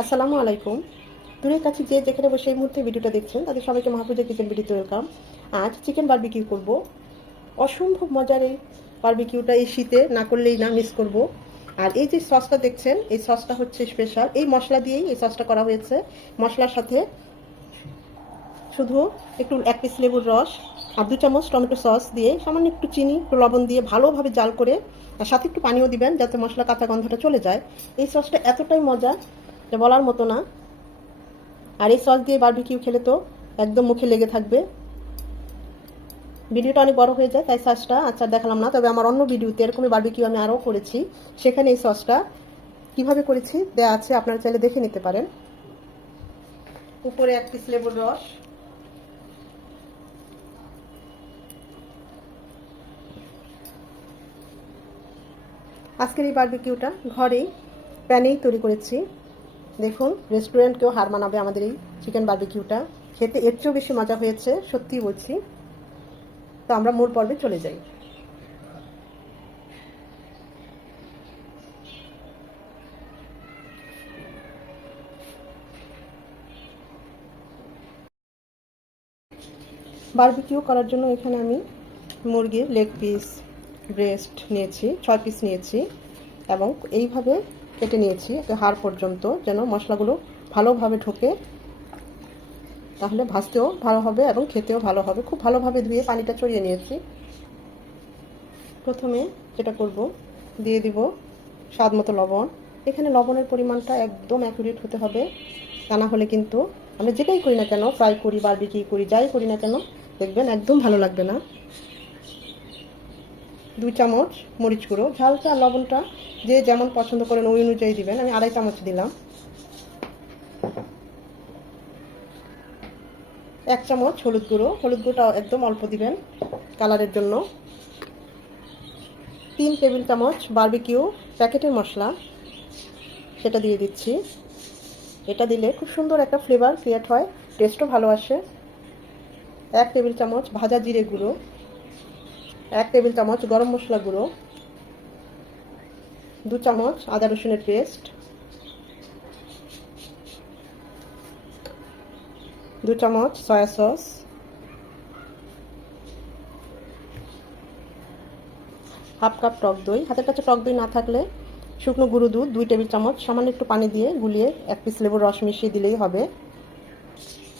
আসসালামু আলাইকুম। দূরের কাছে যে যেখানে বসে এই মুহূর্তে ভিডিওটা দেখছেন তাদের সবাইকে মাহফুজা কিচেন ভিডিওতে ওয়েলকাম। আজ চিকেন বারবিকিউ করব। অসম্ভব মজার এই বারবিকিউটা এই শীতে না করলেই না, মিস করব। আর এই যে সসটা দেখছেন, এই সসটা হচ্ছে স্পেশাল। এই মশলা দিয়েই এই সসটা করা হয়েছে। মশলার সাথে শুধু একটু 1 পিস লেবুর রস আর 2 চামচ টমেটো সস দিয়ে, সামান্য একটু চিনি, একটু লবণ দিয়ে ভালোভাবে জাল করে, আর সাথে একটু পানিও দিবেন যাতে মশলা কাঁচা গন্ধটা চলে যায়। এই সসটা এতটাই মজা যে বলার মতো না। আর এই সস দিয়ে বারবিকিউ খেলে তো একদম মুখে লেগে থাকবে। ভিডিওটা অনেক বড় হয়ে যায় তাই সসটা আচ্ছা দেখালাম না, তবে আমার অন্য ভিডিওতে এরকমই বারবিকিউ আমি আরও করেছি, সেখানে এই সসটা কিভাবে করেছি দেয়া আছে, আপনারা চাইলে দেখে নিতে পারেন। উপরে 1 পিস লেবুর রস, আজকের এই বারবিকিউটা ঘরেই প্যানেই তৈরি করেছি। দেখুন, রেস্টুরেন্টকেও হার মানাবে আমাদের এই চিকেন বারবিকিউটা। খেতে এর চেয়েও বেশি মজা হয়েছে, সত্যি বলছি। তো আমরা মূল পর্বে চলে যাই। বারবিকিউ করার জন্য এখানে আমি মুরগির লেগ পিস, ব্রেস্ট নিয়েছি, 6 পিস নিয়েছি এবং এইভাবে কেটে নিয়েছি হাড় পর্যন্ত, যেন মশলাগুলো ভালোভাবে ঢোকে, তাহলে ভাজতেও ভালো হবে এবং খেতেও ভালো হবে। খুব ভালোভাবে ধুয়ে পানিটা চড়িয়ে নিয়েছি। প্রথমে যেটা করব, দিয়ে দিব স্বাদ মতো লবণ। এখানে লবণের পরিমাণটা একদম অ্যাকুরেট হতে হবে, তা না হলে কিন্তু আমরা যেটাই করি না কেন, ফ্রাই করি, বারবিকিউ করি, যাই করি না কেন, দেখবেন একদম ভালো লাগবে না। 2 চামচ মরিচ গুঁড়ো, ঝালটা লবণটা যে যেমন পছন্দ করেন ওই অনুযায়ী দিবেন। আমি 2.5 চামচ দিলাম। 1 চামচ হলুদ গুঁড়ো, হলুদ গুঁড়োটা একদম অল্প দিবেন কালারের জন্য। 3 টেবিল চামচ বারবিকিউ প্যাকেটের মশলা, সেটা দিয়ে দিচ্ছি। এটা দিলে খুব সুন্দর একটা ফ্লেভার ক্রিয়েট হয়, টেস্টও ভালো আসে। 1 টেবিল চামচ ভাজা জিরে গুঁড়ো, 1 টেবিল চামচ গরম মশলা গুঁড়ো, 2 চামচ আদা রসুনের পেস্ট, 2 চামচ সয়া সস, হাফ কাপ টক দই। হাতের কাছে টক দই না থাকলে শুকনো গুঁড়ো দুধ 2 টেবিল চামচ সামান্য একটু পানি দিয়ে গুলিয়ে 1 পিস লেবুর রস মিশিয়ে দিলেই হবে।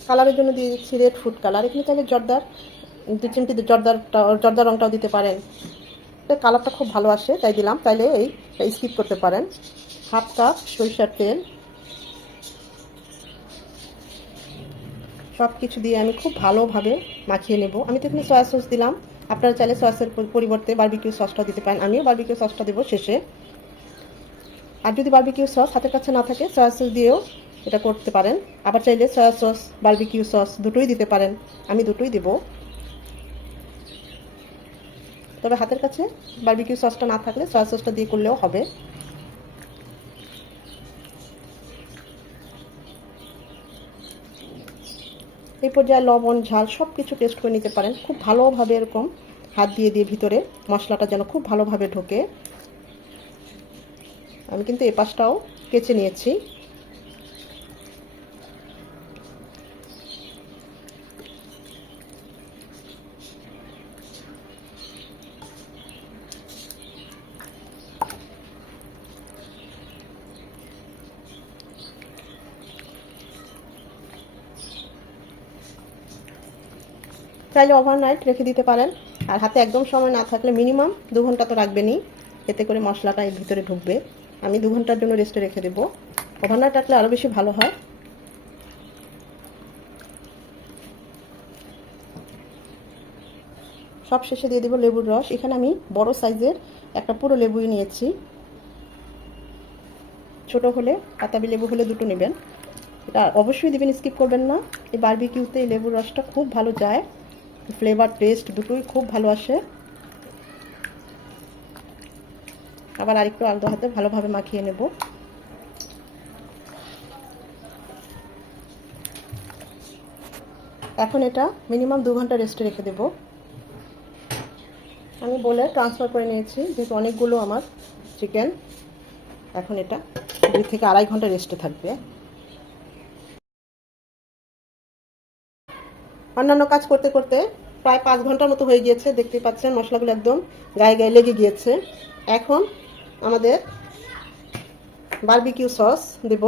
কালারের জন্য দিয়ে দিচ্ছি রেড ফুড কালার। এখানে চাইলে জর্দার 2 চিমটি জর্দা রঙটাও দিতে পারেন, কালারটা খুব ভালো আসে তাই দিলাম, তাইলে এই স্কিপ করতে পারেন। হাফ কাপ সরিষার তেল। সব কিছু দিয়ে আমি খুব ভালোভাবে মাখিয়ে নেব। আমি তো এখানে সয়া সস দিলাম, আপনারা চাইলে সসের পরিবর্তে বারবিকিউ সসটা দিতে পারেন। আমিও বারবিকিউ সসটা দেবো শেষে। আর যদি বারবিকিউ সস হাতের কাছে না থাকে, সয়া সস দিয়েও এটা করতে পারেন। আবার চাইলে সয়া সস, বারবিকিউ সস দুটোই দিতে পারেন। আমি দুটোই দেব, তবে হাতের কাছে বারবিকিউ সসটা না থাকলে সয়া সসটা দিয়ে করলেও হবে। এই পর্যায়ে লবণ, ঝাল সব কিছু টেস্ট করে নিতে পারেন। খুব ভালোভাবে এরকম হাত দিয়ে দিয়ে ভিতরে মশলাটা যেন খুব ভালোভাবে ঢোকে। আমি কিন্তু এই পাশটাও কেচে নিয়েছি। চাইলে ওভারনাইট রেখে দিতে পারেন। আর হাতে একদম সময় না থাকলে মিনিমাম 2 ঘন্টা তো রাখবেনই, এতে করে মশলাটা এর ভিতরে ঢুকবে। আমি 2 ঘন্টার জন্য রেস্টে রেখে দেবো। ওভারনাইট রাখলে আরও বেশি ভালো হয়। সব শেষে দিয়ে দেবো লেবুর রস। এখানে আমি বড় সাইজের একটা পুরো লেবুই নিয়েছি, ছোট হলে পাতাবি লেবু হলে দুটো নেবেন। এটা অবশ্যই দিবেন, স্কিপ করবেন না। এই বারবিকিউতে এই লেবুর রসটা খুব ভালো যায়, ফ্লেভার টেস্ট দুটোই খুব ভালো আসে। আবার আরেকটু আলতো হাতে ভালোভাবে মাখিয়ে নেব। এখন এটা মিনিমাম 2 ঘন্টা রেস্টে রেখে দেব। আমি বলে ট্রান্সফার করে নিয়েছি, যেহেতু অনেকগুলো আমার চিকেন। এখন এটা 2 থেকে আড়াই ঘন্টা রেস্টে থাকবে। অন্যান্য কাজ করতে করতে প্রায় 5 ঘন্টার মতো হয়ে গিয়েছে। দেখতেই পাচ্ছেন মশলাগুলো একদম গায়ে গায়ে লেগে গিয়েছে। এখন আমাদের বারবিকিউ সস দেব,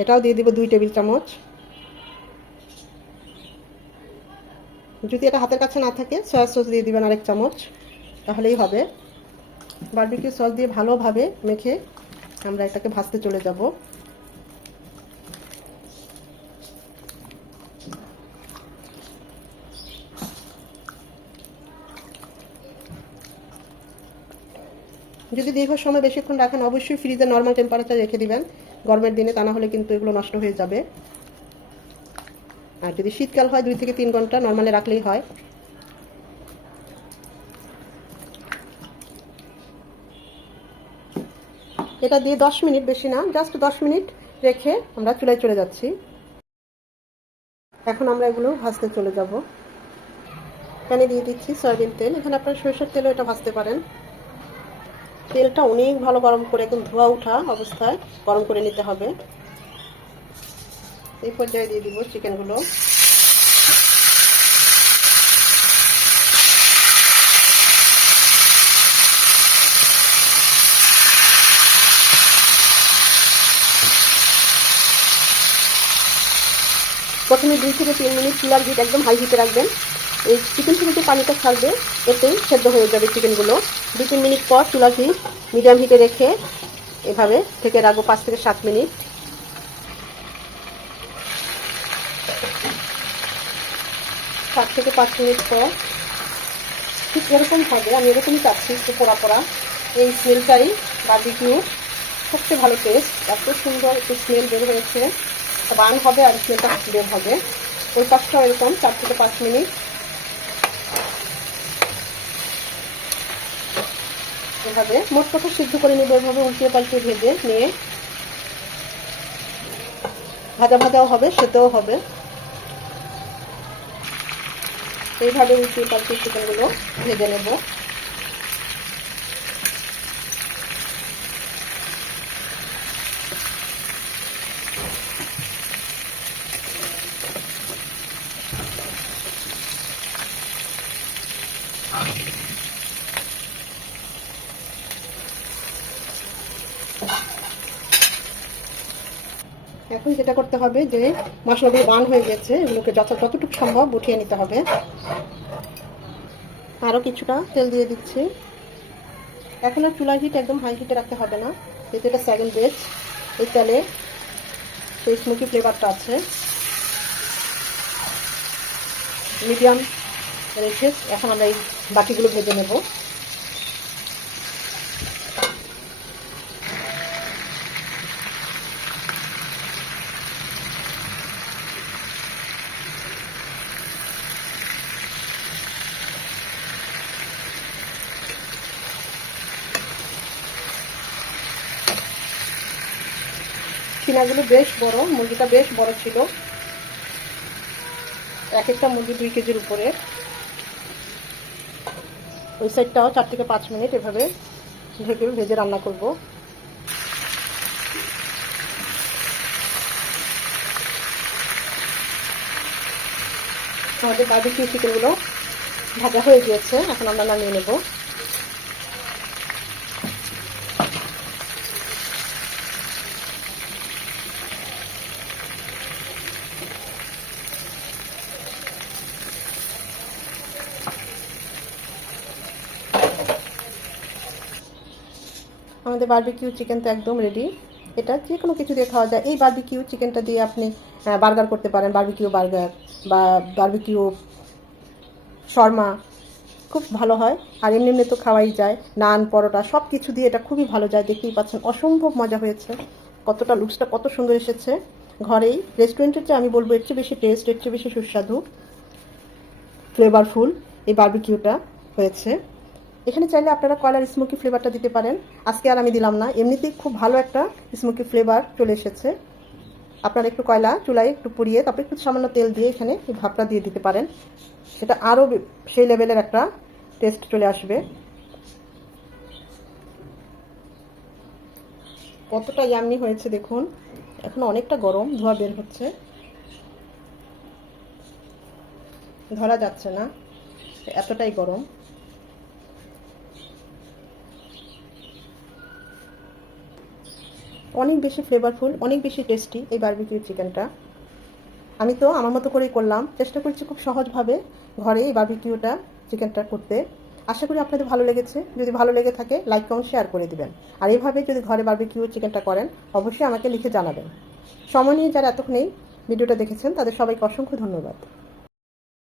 এটাও দিয়ে দিব 2 টেবিল চামচ। যদি এটা হাতের কাছে না থাকে সয়া সস দিয়ে দিবেন আরেক চামচ, তাহলেই হবে। বারবিকিউ সস দিয়ে ভালোভাবে মেখে আমরা এটাকে ভাজতে চলে যাব। যদি দীর্ঘ সময় বেশিক্ষণ রাখেন অবশ্যই ফ্রিজে নর্মাল টেম্পারেচারে রেখে দিবেন গরমের দিনে, তা না হলে কিন্তু এগুলো নষ্ট হয়ে যাবে। আর যদি শীতকাল হয় 2 থেকে 3 ঘন্টা নর্মালে রাখলেই হয়। এটা দিয়ে 10 মিনিট, বেশি না, জাস্ট 10 মিনিট রেখে আমরা চুলায় চলে যাচ্ছি। এখন আমরা এগুলো ভাজতে চলে যাব। প্যানে দিয়ে দিচ্ছি সয়াবিন তেল, এখানে আপনারা সরষের তেলও এটা ভাজতে পারেন। তেলটা অনেক ভালো গরম করে একদম ধোয়া ওঠা অবস্থায় গরম করে নিতে হবে। এই পর্যায়ে দিয়ে দিব চিকেনগুলো। প্রথমে 2 থেকে 3 মিনিট চুলার হিট একদম হাই হিটে রাখবেন। এই চিকেন থেকে যে পানিটা ছাড়বে এতেই সেদ্ধ হয়ে যাবে চিকেনগুলো। 2-3 মিনিট পর চুলার হিট মিডিয়াম হিটে রেখে এভাবে থেকে রাখবো 5 থেকে 7 মিনিট। 7 থেকে 5 মিনিট পর ঠিক এরকম হবে, আমি এরকমই চাচ্ছি, একটু পোড়া পোড়া। এই স্মেলটাই বারবিকিউ সবচেয়ে ভালো টেস্ট। এত সুন্দর একটু স্মেল বের হয়েছে, বার্ন হবে আর স্মেলটা বের হবে। ওই পাশটাও এরকম 4 থেকে 5 মিনিট এভাবে মোট কথা সিদ্ধ করে নেব। এভাবে উল্টিয়ে পাল্টিয়ে ভেজে নিয়ে ভাজা ভাজাও হবে, সেদ্ধও হবে। এইভাবে উল্টিয়ে পাল্টিয়ে চিকেনগুলো ভেজে নেব। এখন যেটা করতে হবে যে মশলাগুলো বার্ন হয়ে গেছে, এগুলোকে যতটুকু সম্ভব উঠিয়ে নিতে হবে। আরও কিছুটা তেল দিয়ে দিচ্ছি। এখন আর চুলার হিট একদম হাই হিটে রাখতে হবে না, যেহেতু এটা সেকেন্ড বেচ। এই তেলে সেই স্মোকি ফ্লেভারটা আছে। মিডিয়াম রেখে এখন আমরা এই বাকিগুলো ভেজে নেব। সিনাগুলো বেশ বড়, মুরগিটা বেশ বড় ছিল। এক একটা মুরগি 2 কেজির উপরে। ওই সাইডটাও 4 থেকে 5 মিনিট এভাবে ঢেকে ভেজে রান্না করব। আমাদের বারবিকিউ চিকেনগুলো ভাজা হয়ে গিয়েছে, এখন আমরা নামিয়ে নেব। আমাদের বারবিকিউ চিকেন তো একদম রেডি। এটা যে কোনো কিছু দিয়ে খাওয়া যায়। এই বারবিকিউ চিকেনটা দিয়ে আপনি বার্গার করতে পারেন, বারবিকিউ বার্গার বা বারবিকিউ শর্মা, খুব ভালো হয়। আর এমনি এমনি তো খাওয়াই যায়, নান পরোটা সব কিছু দিয়ে এটা খুবই ভালো যায়। দেখতেই পাচ্ছেন অসম্ভব মজা হয়েছে, কতটা লুকসটা কত সুন্দর এসেছে। ঘরেই রেস্টুরেন্টের চেয়ে আমি বলবো এর চেয়ে বেশি টেস্ট, এর চেয়ে বেশি সুস্বাদু, ফ্লেভারফুল এই বারবিকিউটা হয়েছে। এখানে চাইলে আপনারা কয়লার স্মোকি ফ্লেভারটা দিতে পারেন, আজকে আর আমি দিলাম না। এমনিতেই খুব ভালো একটা স্মোকি ফ্লেভার চলে এসেছে। আপনারা একটু কয়লা চুলায় একটু পুড়িয়ে তারপরে একটু সামান্য তেল দিয়ে এখানে এই ভাপটা দিয়ে দিতে পারেন, সেটা আরও সেই লেভেলের একটা টেস্ট চলে আসবে। কতটা ইয়াম্মি হয়েছে দেখুন। এখন অনেকটা গরম, ধোঁয়া বের হচ্ছে। ধরা যাচ্ছে না, এতটাই গরম। অনেক বেশি ফ্লেভারফুল, অনেক বেশি টেস্টি এই বারবিকিউ চিকেনটা। আমি তো আমার মতো করেই করলাম, চেষ্টা করছি খুব সহজভাবে ঘরে এই বারবিকিউটা চিকেনটা করতে। আশা করি আপনাদের ভালো লেগেছে। যদি ভালো লেগে থাকে লাইক কমেন্ট শেয়ার করে দিবেন। আর এইভাবে যদি ঘরে বারবিকিউ চিকেনটা করেন অবশ্যই আমাকে লিখে জানাবেন। সময় নিয়ে যারা এতক্ষণ এই ভিডিওটা দেখেছেন তাদের সবাইকে অসংখ্য ধন্যবাদ।